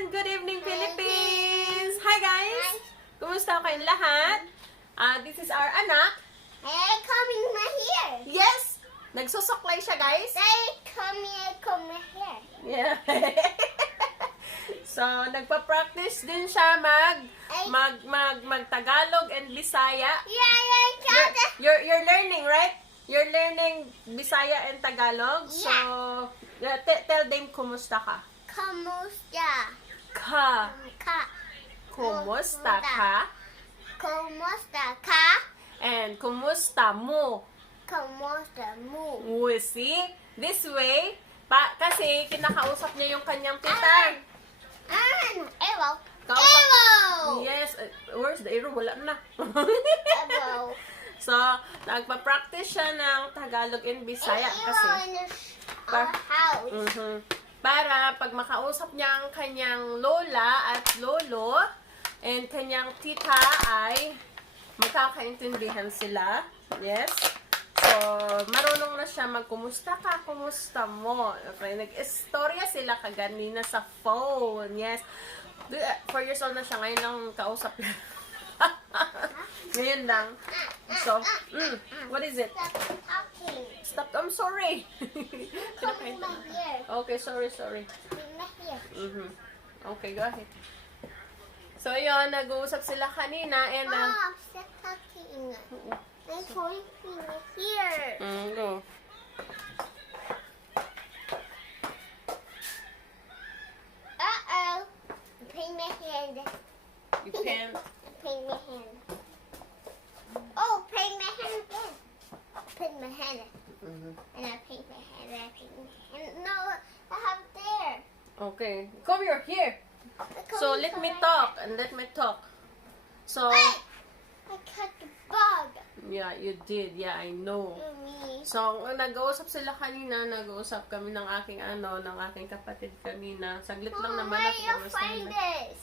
and good evening, Philippines! Hi guys! Kumusta kayong lahat? This is our anak. Hey, coming my hair. Yes! Nagsusuklay siya, guys. Hey, come my hair. Yeah. So, nagpa-practice din siya mag-Tagalog and Bisaya. You're learning, right? You're learning Bisaya and Tagalog. So, tell them kumusta ka. Kumusta? Ka. Ka. Kumusta ka? Kumusta ka? And kumusta mo? Kumusta mo? We see? This way, kasi kinakausap niya yung kanyang tita. Arrow. Kausap- Arrow. Yes. Where's the arrow? Wala na. Arrow. So, nagpa-practice siya ng Tagalog and Bisaya kasi. Our house. Para pag makausap niya ang kanyang lola at lolo and kanyang tita ay magkakaintindihan sila. Yes. So, marunong na siya magkumusta ka, kumusta mo. Okay, nag-istorya sila kaganina sa phone. Yes. 4 years old na siya. Ngayon lang kausap niya. Ngayon lang. So, what is it? Stop talking. Stop. I'm sorry. Coming my hair. Okay, sorry. Coming my hair. Okay, go ahead. So, yun, nag-uusap sila kanina and Mom, stop talking. I'm going to my hair. Go. Uh-oh. Pain my hand. You can't. Pain my hand. Oh, pain my hand again. Pain my hand. And I paint my hand. And I paint my hand. No, I have there. Okay. Come here. So, let me talk and let me talk. So, Hey! I cut the bug. yeah, you did. Yeah, I know. Mommy. So, nag-uusap sila kanina, nag-uusap kami ng aking kapatid kanina. Saglit lang Mom, naman where ako you gusto find nila. this?